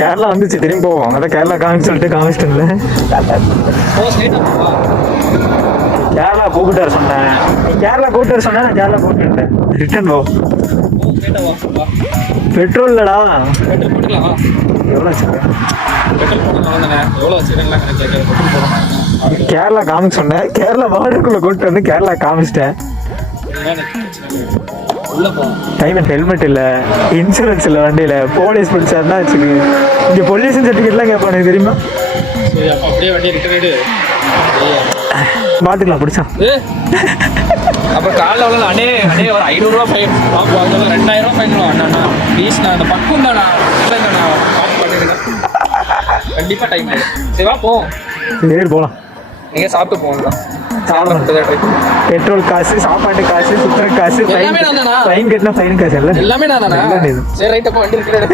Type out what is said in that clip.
கேரளா வந்துச்சு திரும்பி போவோம். அதான் கேரளா காமிச்சிட்டு காமிச்சிட்டுல கேரளா கூப்பிட்டு வர சொன்னேன். கேரளா கூப்பிட்டு வர சொன்னேன். நான் கேரளா கூப்பிட்டு ரிட்டர்ன் போ. பெட்ரோல் இல்லடா. எவ்வளோ கேரளா காமிக்க சொன்னேன். கேரளா பார்டருக்குள்ள கூப்பிட்டு வந்து கேரளா காமிச்சிட்டேன். ஹெல்மெட் இல்ல, இன்சூரன்ஸ் இல்ல, வண்டியில போலீஸ் பிடிச்சாருன்னா வச்சுக்கு. இங்க பொல்யூஷன் சர்டிஃபிகேட்லாம் கேட்பானு தெரியுமா? பாத்துக்கலாம் பிடிச்சா. அப்புறம் காலைல உள்ள அண்ணே ஒரு 500 ரூபா ஃபைன், 2000 ரூபா ஃபைன் அண்ணா ப்ளீஸ். நான் அந்த பக்கம் தான் நான் பார்த்து பண்ணிருக்கேன். கண்டிப்பா டைம் ஆயிடும். சரிவா போ. சரி போலாம். நீங்க சாப்பிட்டு போகலாம். பெட்ரோல் காசு, சாப்பாட்டு காசு, சுத்துற காசு, ஃபைன் கட்டினா ஃபைன் காசு எல்லாம் எல்லாமே நான் தானே. சரி ரைட், அப்போ வண்டி இருக்கிறேன்.